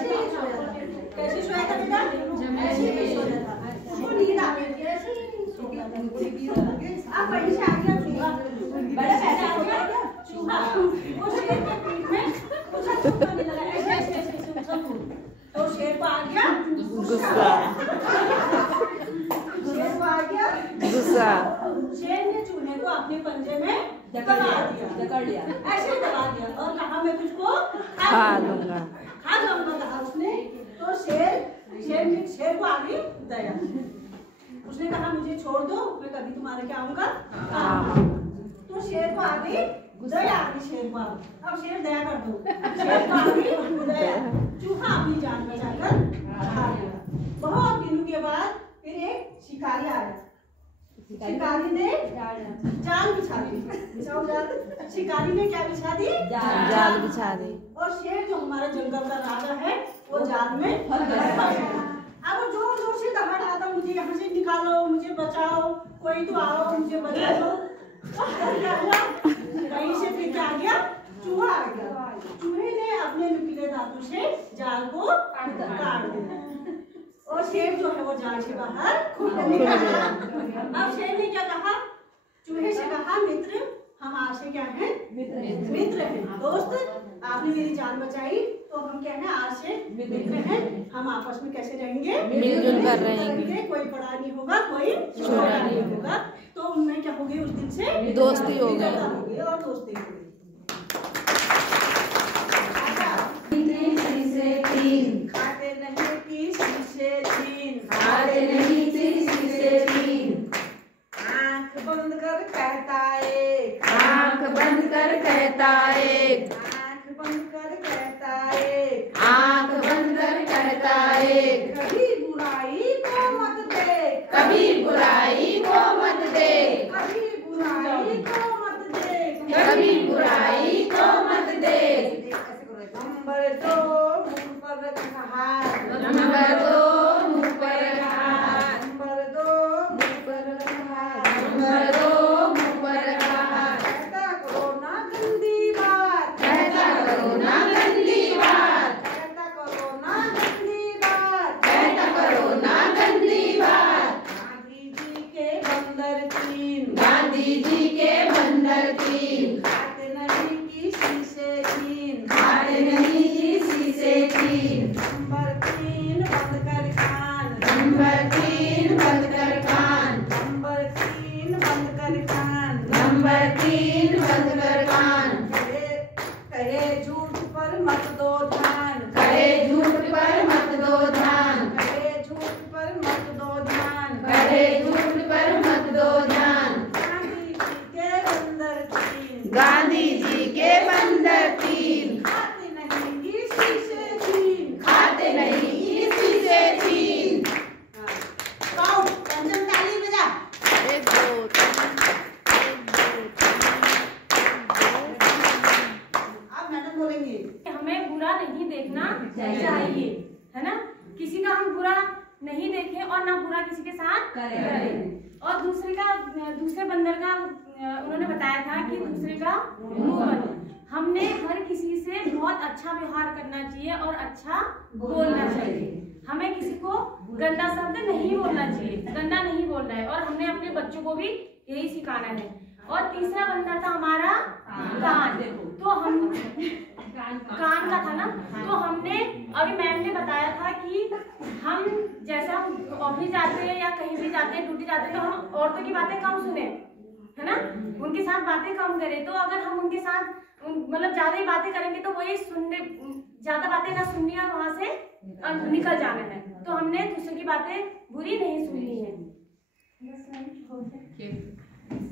ऐसे ही सोया था। कैसे सोया था बेटा? ऐसे ही सोया था। उसको नींद आ गई थी, ऐसे ही सो गया था। आप वहीं से आ गया चूहा, बड़ा पैसा आ गया चूहा, वो शेर के पीठ में उछल कूदने लगा, ऐसे ऐसे ऐसे उछल कूद। तो शेर को आ गया गुस्सा, शेर को आ गया गुस्सा। शेर ने चूहे को अपने पंजे में जकड़ लिया, ऐसे दबा दिया और कहा मैं तुझको खा लूंगा, खा जाऊंगा कहा उसने। तो शेर को आ गई दया, उसने कहा मुझे छोड़ दो, मैं कभी तुम्हारे क्या आऊंगा। तो शेर को आ गई दया, आ गई शेर को। अब शेर दया कर दो, शेर को आ गई दया। चूहा अपनी जान बचाकर भाग गया। बहुत दिनों के बाद फिर एक शिकारी आया, शिकारी ने जाल बिछा दी। शिकारी ने क्या बिछा दी? जाल बिछा दी। और शेर जो हमारे जंगल का राजा है वो जाल में फंस गया। अब जोर जोर से दबा रहा था, मुझे यहाँ से निकालो, मुझे बचाओ, कोई तो आओ मुझे बचा लो। वहीं से फिर क्या आ गया? चूहा आ गया। चूहे ने अपने नुकीले दांतों से जाल को काट दिया और शेर जो है वो जाल से बाहर निकल गया। अब शेर ने क्या कहा? चूहे से कहा मित्र हम आपसे क्या हैं? मित्र हैं, दोस्त। आपने मेरी जान बचाई तो हम क्या है आज से मित्र हैं। हम आपस में कैसे रहेंगे? मिलजुल कर रहेंगे। कोई बड़ा नहीं होगा, कोई छोटा नहीं होगा। तो मैं क्या हो गई उस दिन से? दोस्ती हो गई और दोस्ती हो गई। खाते नहीं किसी से छीन, खाते नहीं किसी से छीन। आँख बंद कर कहता एक, आँख बंद कर कहता एक, आँख बंद कर कहता एक, आँख बंद कर कहता एक। कभी बुराई को मत देख, कभी बुराई को मत देख, कभी बुराई को मत देख, कभी बुराई को मत देख। नंबर 2 मुंह पर रखा हाथ, नंबर 2 मुंह पर रखा हाथ, नंबर 2 मुंह पर रखा हाथ, नंबर 2 मुंह पर रखा हाथ। कहता करो ना गंदी बात, कहता करो ना गंदी बात, कहता करो ना गंदी बात, कहता करो ना गंदी बात। गांधी जी के बंदर 3, गांधी जी के बंदर 3। खाते नहीं किसी से छीन, खाते नहीं किसी से छीन। नंबर 3 बंद कर कान, नंबर 3 बंद कर कान, नंबर 3 बंद कर कान, नंबर 3 बंद कर कान। कहे झूठ पर मत दो ध्यान, कहे झूठ पर मत दो ध्यान, कहे झूठ पर मत दो ध्यान, कहे झूठ पर मत दो ध्यान। गांधी जी के बंदर 3, गांधी जी के बंदर 3। खाते नहीं किसी से छीन, खाते नहीं किसी से छीन। काउंट, पंचम ताली बजा। 1 2 3 1 2 3। अब मैडम बोलेंगे हमें बुरा नहीं देखना चाहिए, है ना? किसी का हम बुरा नहीं देखें और ना बुरा किसी के साथ करें। और दूसरे बंदर का उन्होंने बताया था कि दूसरे का मुंह बंद। हमने हर किसी से बहुत अच्छा व्यवहार करना चाहिए और अच्छा बोलना चाहिए। हमें किसी को गंदा शब्द नहीं बोलना चाहिए, गंदा नहीं बोलना है। और हमने अपने बच्चों को भी यही सिखाना है। और तीसरा बंदर था हमारा कान। तो हम कान का था ना, तो हमने अभी मैम ने बताया था कि हम जैसा ऑफिस जाते हैं या कहीं भी जाते हैं, ड्यूटी जाते हैं, तो हम औरतों की बातें कम सुने, है ना? उनके साथ बातें कम करें। तो अगर हम उनके साथ मतलब ज्यादा ही बातें करेंगे तो वही सुनने, ज्यादा बातें ना सुननी है, वहां से निकल जाना है। तो हमने दूसरों की बातें बुरी नहीं सुननी है।